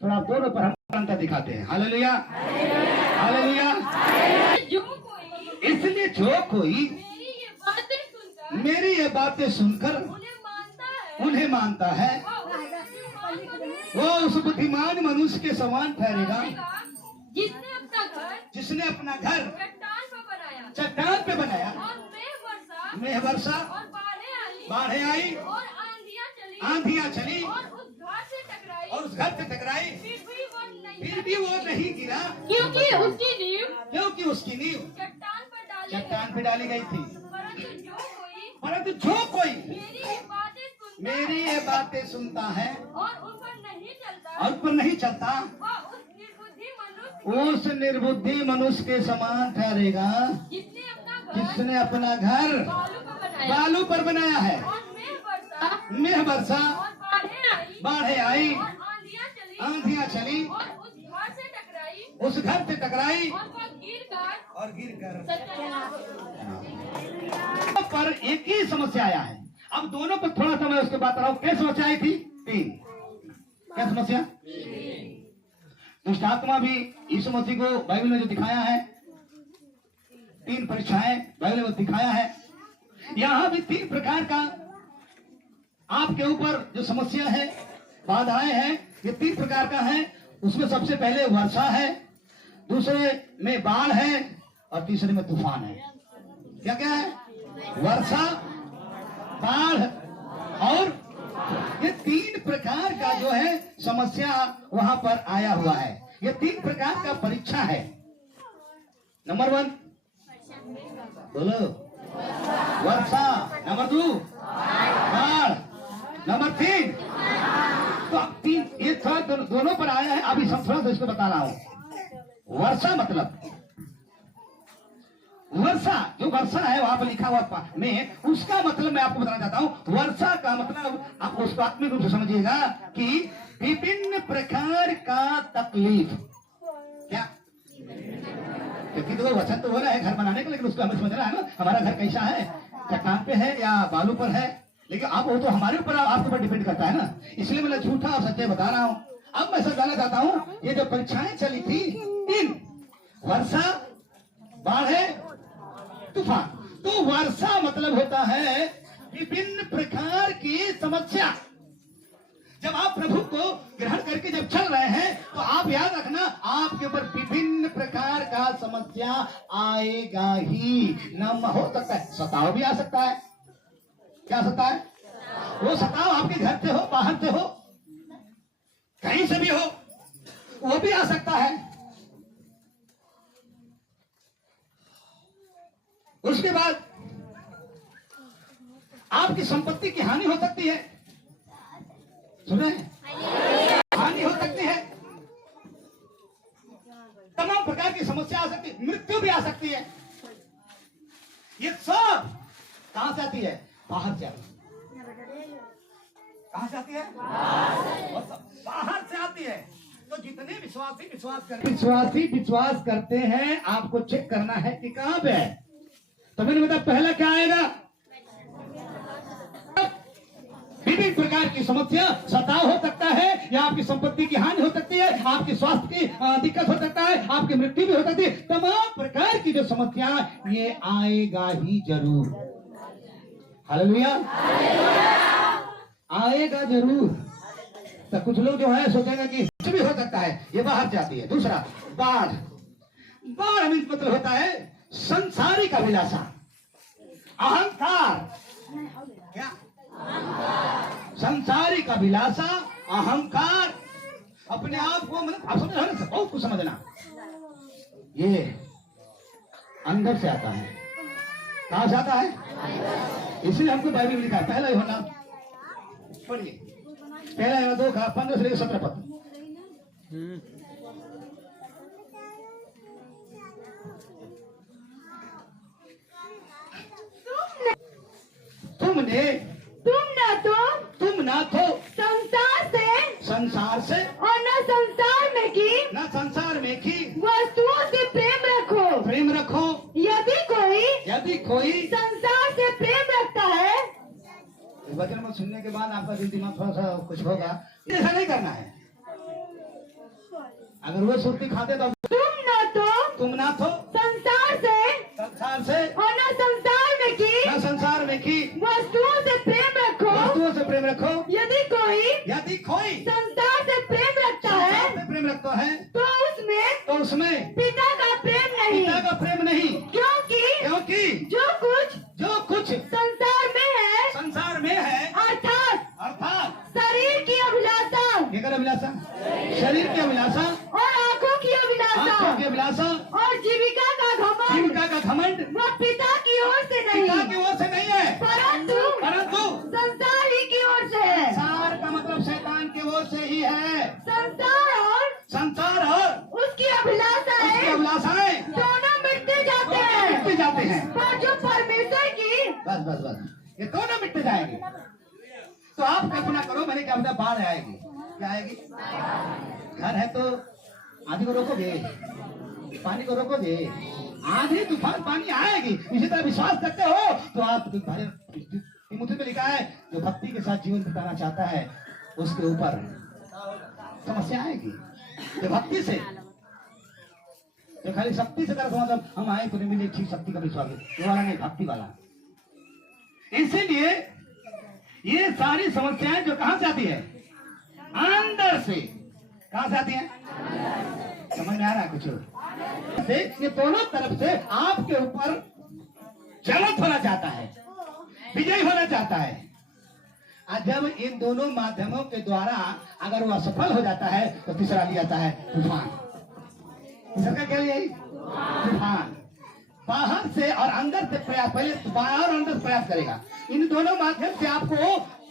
थोड़ा दोनों पर हम अंतर दिखाते हैं। Hallelujah, hallelujah. इसलिए जो कोई मेरी ये बातें सुनकर उन्हें मानता है वो उस बुद्धिमान मनुष्य के समान ठहरेगा जिसने अपना घर चट्टान पे बनाया। मेघ वर्षा, बाढ़ें आई, आंधियां चली और उस घर से टकराई, फिर भी वो नहीं गिरा क्योंकि उसकी नींव चट्टान पे डाली गई थी। परंतु जो कोई मेरी ये बातें सुनता है और उन पर नहीं चलता उस निर्बुद्धि मनुष्य के समान ठहरेगा जिसने अपना घर बालू पर बनाया है। मेघ वर्षा, बाढ़ें आई, आंधियां चली, उस घर से टकराई और गिर कर पर एक ही समस्या आया है। अब दोनों पर थोड़ा सा मैं उसके बात रहा हूं। क्या समस्या आई थी? 3। क्या समस्या? दुष्ट आत्मा भी यीशु मसीह को बाइबल में जो दिखाया है, 3 परीक्षाएं बाइबल में दिखाया है। यहां भी 3 प्रकार का आपके ऊपर जो समस्या है, बाधाएं हैं, ये 3 प्रकार का है। उसमें सबसे पहले वर्षा है, दूसरे में बाढ़ है और तीसरे में तूफान है। क्या क्या है? वर्षा, बाढ़ और ये 3 प्रकार का जो है समस्या वहां पर आया हुआ है। ये 3 प्रकार का परीक्षा है। नंबर 1 बोलो वर्षा, नंबर 2 बाढ़, नंबर 3 तो 3 ये दोनों पर आया है। अभी सब थोड़ा सा इसको बता रहा हूं। वर्षा मतलब वर्षा, जो वर्षा है वहां पर लिखा हुआ में, उसका मतलब मैं आपको बताना चाहता हूं। वर्षा का मतलब आप उसको आत्मिक रूप से समझिएगा कि विभिन्न प्रकार का तकलीफ। क्या? क्योंकि तो वचन तो हो रहा है घर बनाने का, लेकिन उसको हमें समझना है ना हमारा घर कैसा है, चट्टान पे है या बालू पर है। लेकिन अब वो तो हमारे ऊपर, आपके ऊपर डिपेंड करता है ना। इसलिए मैं झूठा और सच्चाई बता रहा हूं। अब मैं समझाना चाहता हूं, ये जो परीक्षाएं चली थी 3, वर्षा, बाढ़, तूफान। तो वर्षा मतलब होता है विभिन्न प्रकार की समस्या। जब आप प्रभु को ग्रहण करके जब चल रहे हैं तो आप याद रखना आपके ऊपर विभिन्न प्रकार का समस्या आएगा ही। न हो सकता है सताव भी आ सकता है। क्या सकता है? वो सताव आपके घर से हो, बाहर से हो, कहीं से भी हो, वो भी आ सकता है। उसके बाद आपकी संपत्ति की हानि हो सकती है। सुने? हानि हो सकती है। तमाम प्रकार की समस्या आ सकती है, मृत्यु भी आ सकती है। ये सब कहां से आती है? बाहर से आती है। कहां से आती है? बाहर से आती है। तो जितने विश्वासी विश्वास करते हैं, आपको चेक करना है कि कहां पे है। तो मैंने बताया पहला क्या आएगा? विभिन्न प्रकार की समस्या, सताव हो सकता है, या आपकी संपत्ति की हानि हो सकती है, आपके स्वास्थ्य की दिक्कत हो सकता है, आपकी मृत्यु भी हो सकती है। तमाम प्रकार की जो समस्या ये आएगा ही जरूर। हालेलुया, आएगा जरूर। तो कुछ लोग जो है सोचेंगे कि कुछ भी हो सकता है, ये बाहर जाती है। दूसरा बाढ़। बाढ़ मतलब होता है संसारिक अभिलाषा, अहंकार। क्या? संसारिक अभिलाषा, अहंकार, अपने आप को, मतलब आप समझ रहे हैं, बहुत कुछ समझना। ये अंदर से आता है। कहां से आता है? इसलिए हमको बाइबल में लिखा है, पहला यूहन्ना पढ़िए, पहला यूहन्ना 2:15 से 17 पद। तुम ना तो संसार से और न संसार में की वस्तुओं से प्रेम रखो। यदि कोई संसार से प्रेम रखता है। वचन में सुनने के बाद आपका दिल दिमाग थोड़ा सा कुछ होगा, ऐसा नहीं करना है। अगर वो सुर्ती खाते तो तुम ना तो संसार से और न संसार में की न संसार में की वस्तुओं से प्रेम रखो। यदि कोई संसार से प्रेम रखता है तो उसमें पिता का प्रेम नहीं, क्योंकि जो कुछ संसार में है अर्थात शरीर की अभिलाषा शरीर की अभिलाषा और आंखों की अभिलाषा और जीविका का घमंड वो पिता की ओर से नहीं है, परंतु संसार ही की ओर से है। संसार का मतलब शैतान की ओर से ही है। संसार और उसकी अभिलाषाएं दोनों मिटते जाते हैं पर जो परमेश्वर की बस ये दोनों मिटते जाएंगे। तो आप कल्पना करो, मैंने क्या बताया, बाढ़ आएगी, क्या आएगी? घर है तो आंधी को रोकोगे, पानी को रोकोगे, आंधी तूफान पानी आएगी। इसी तरह विश्वास करते हो तो आप मुझे में लिखा है जो भक्ति के साथ जीवन बिताना चाहता है उसके ऊपर समस्या आएगी। जो भक्ति से, जो खाली शक्ति से कर मतलब हम आए तो नहीं मिले, ठीक शक्ति का विश्वास है वाला नहीं, भक्ति वाला। इसीलिए ये सारी समस्याएं जो कहां से आती है? अंदर से। कहां से आती है? समझ में आ रहा है कुछ? ये दोनों तरफ से आपके ऊपर जलत होना चाहता है, विजय होना चाहता है। और जब इन दोनों माध्यमों के द्वारा अगर वो असफल हो जाता है तो तीसरा लिया जाता है तूफान। तीसरा क्या लिया? तूफान। बाहर से और अंदर से प्रयास, पहले बाहर और अंदर प्रयास करेगा। इन दोनों माध्यम से आपको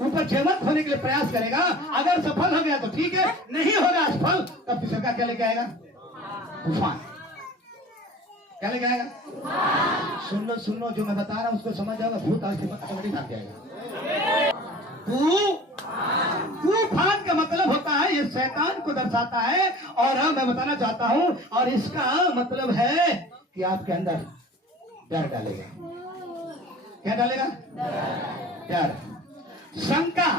ऊपर जयवंत होने के लिए प्रयास करेगा। अगर सफल हो गया तो ठीक है, नहीं होगा असफल तब तीसरा क्या लेके आएगा? तूफान। क्या लेके आएगा? सुन लो जो मैं बता रहा हूं उसको समझ जाओगा, भूत ऑटोमेटिक भाग जाएगा। तूफान का मतलब होता है ये शैतान को दर्शाता है। और मैं बताना चाहता हूं, और इसका मतलब है कि आपके अंदर डर डालेगा। क्या डालेगा? डर, शंका,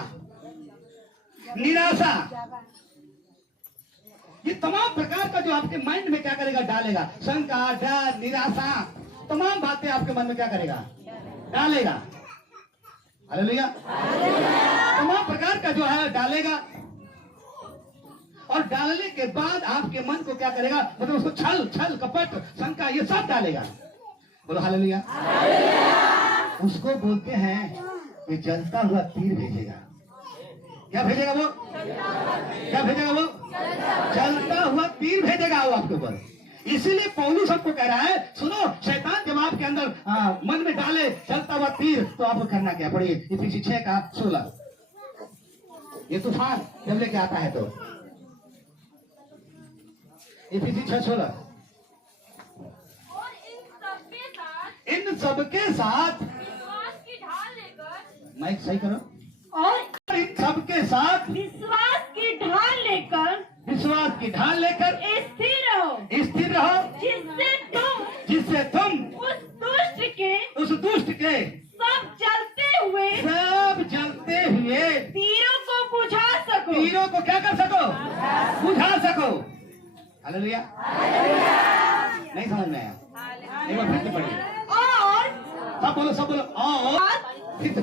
निराशा, ये तमाम प्रकार का जो आपके माइंड में क्या करेगा? डालेगा। शंका, डर, निराशा, तमाम बातें आपके मन में क्या करेगा? डालेगा। हालेलुया। तमाम प्रकार का जो है डालेगा। और डालने के बाद आपके मन को क्या करेगा? मतलब उसको छल कपट, शंका, ये सब डालेगा। बोलो हालेलुया। उसको बोलते हैं ये जलता हुआ तीर भेजेगा। क्या भेजेगा वो? क्या भेजेगा वो? जलता हुआ तीर भेजेगा वो आपके ऊपर। इसीलिए पौलुस सबको कह रहा है, सुनो, शैतान जब आपके अंदर मन में डाले जलता हुआ तीर तो आपको करना क्या? पढ़िए इफिसी 6:16। ये तूफान जब लेके आता है तो इफिसी 6:16। इन सबके साथ विश्वास की ढाल लेकर, माइक सही करो, और इन सबके साथ विश्वास की ढाल लेकर स्थिर रहो, जिससे तुम उस दुष्ट के सब जलते हुए तीरों को बुझा सको। तीरों को क्या कर सको? बुझा सको। हालेलुया। नहीं समझ में आया? एक बार फिर से पढ़िए। और सब बोलो और फिर से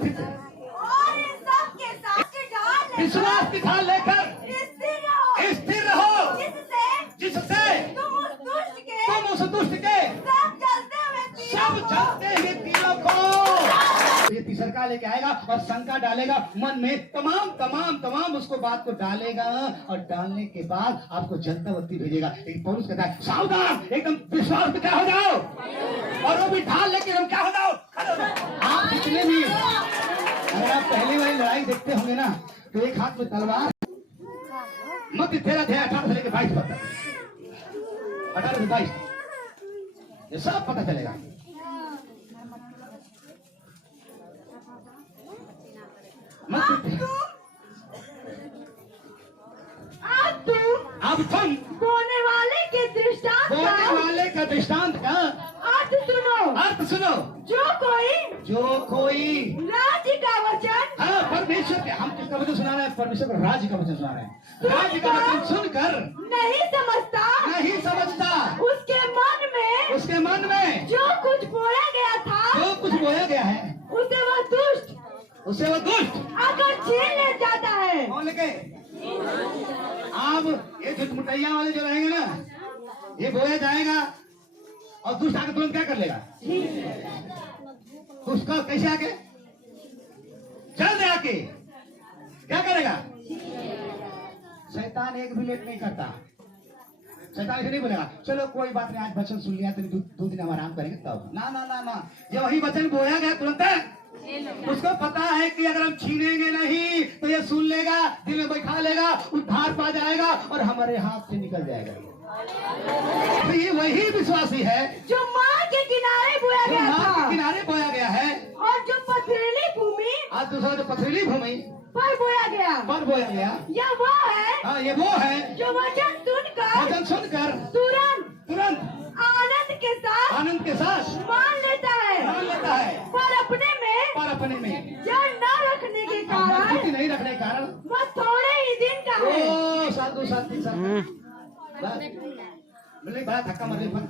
और इन सब के साथ विश्वास की ढाल लेकर स्थिर रहो, जिससे तुम उस दुष्ट के सब जलते हुए तीरों को, ये तीसरा लेके आएगा और शंका डालेगा मन में, तमाम उसको बात को डालेगा। और डालने के बाद आपको जलता हुआ तीर भेजेगा। लेकिन पौलुस कहता है सावधान, एकदम विश्वास में क्या हो जाओ, और वो भी ढाल लेके एकदम क्या हो जाओ। आप जितने भी, अगर आप पहली वाली लड़ाई देखते होंगे ना तो एक हाथ में तलवार, मध्य 13 से लेकर 22 तक, 18 से 22, ये सब पता चलेगा। अब तुम बोने वाले के दृष्टांत का अर्थ सुनो। जो कोई राज्य का वचन, हाँ, परमेश्वर के, हम किसका वचन सुना रहे हैं? परमेश्वर का राज्य का वचन सुना रहे हैं। राज्य का वचन सुनकर नहीं उससे वो दुष्ट अगर छीन ले जाता है। कौन लेके? अब ये झुटमुटैया वाले जो रहेंगे ना, ये बोया जाएगा और दुष्ट आके तुरंत क्या कर लेगा? दुष्ट का कैसे आके? जल्द आके क्या करेगा? शैतान एक भी लेट नहीं करता। शैतान ऐसे नहीं बोलेगा चलो कोई बात नहीं, आज वचन सुन लिया तो 2 दिन हम आराम करेंगे तब। ना ना ना ना, जब वही वचन बोया गया तुरंत उसको पता है कि अगर हम छीनेंगे नहीं तो ये सुन लेगा, दिल में बैठा लेगा, उद्धार पा जाएगा और हमारे हाथ से निकल जाएगा। तो ये वही विश्वासी है जो माँ के किनारे बोया जो गया माँ के था किनारे बोया गया है। और जो पथरीली भूमि आज दूसरा जो पथरीली भूमि पर बोया गया, पर बोया गया, यह वो है हाँ ये वो है जो वचन सुनकर वचन सुनकर तुरंत तुरंत आनंद के साथ मान लेता है पर अपने में जड़ न रखने के कारण, मजबूती नहीं रखने के कारण वह थोड़े ही दिन का है। ओ साधु साथी मिले बड़ा धक्का मारे पर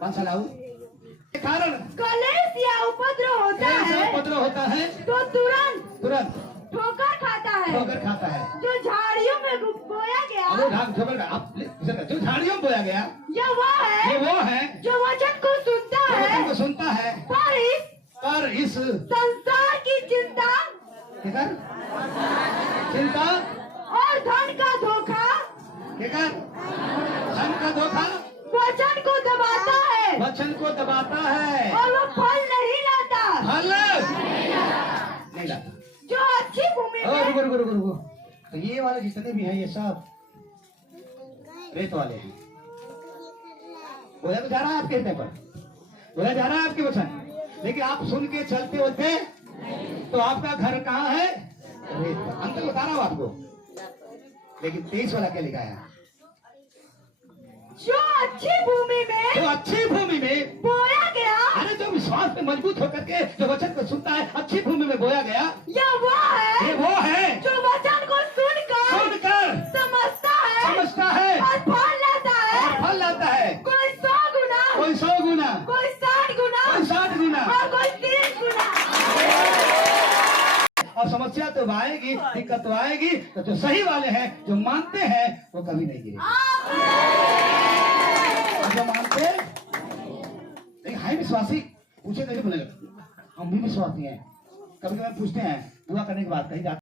5 साल आऊ के कारण कलेश या उपद्रव होता है तो तुरंत ठोकर खाता है। जो झाड़ियों में बोया गया, जो झाड़ियों में बोया गया, यह वो है जो वचन को सुनता है पर इस संसार की चिंता और धन का धोखा वचन को दबाता है और वो फल नहीं लाता। नहीं लाता। जो अच्छी भूमि में रुको। तो ये वाले जितने भी हैं ये सब रेत वाले हैं। बोला तो जा रहा है आपके हृदय पर, बोला जा रहा है आपके वचन, लेकिन आप सुन के चलते होते तो आपका घर कहाँ है? रेत पर। अंतर बता रहा हूँ आपको। लेकिन 23 वाला क्या लिखा है? जो अच्छी भूमि में बोया गया, अरे जो विश्वास में मजबूत होकर के जो वचन को सुनता है, अच्छी भूमि में बोया गया, यह ये वो है जो वचन को सुनकर समझता है और फल लाता है। कोई 100 गुना, कोई 100 गुना, कोई 60 गुना, कोई 60 गुना, और कोई 30 गुना। और समस्या तो आएगी, दिक्कत तो आएगी, तो जो सही वाले हैं जो मानते हैं वो कभी नहीं गिरे। जो मानते लेकिन है विश्वासी, पूछे नहीं बोले हम भी विश्वासी हैं। कभी कभी पूछते हैं दुआ करने के बाद कहीं जाते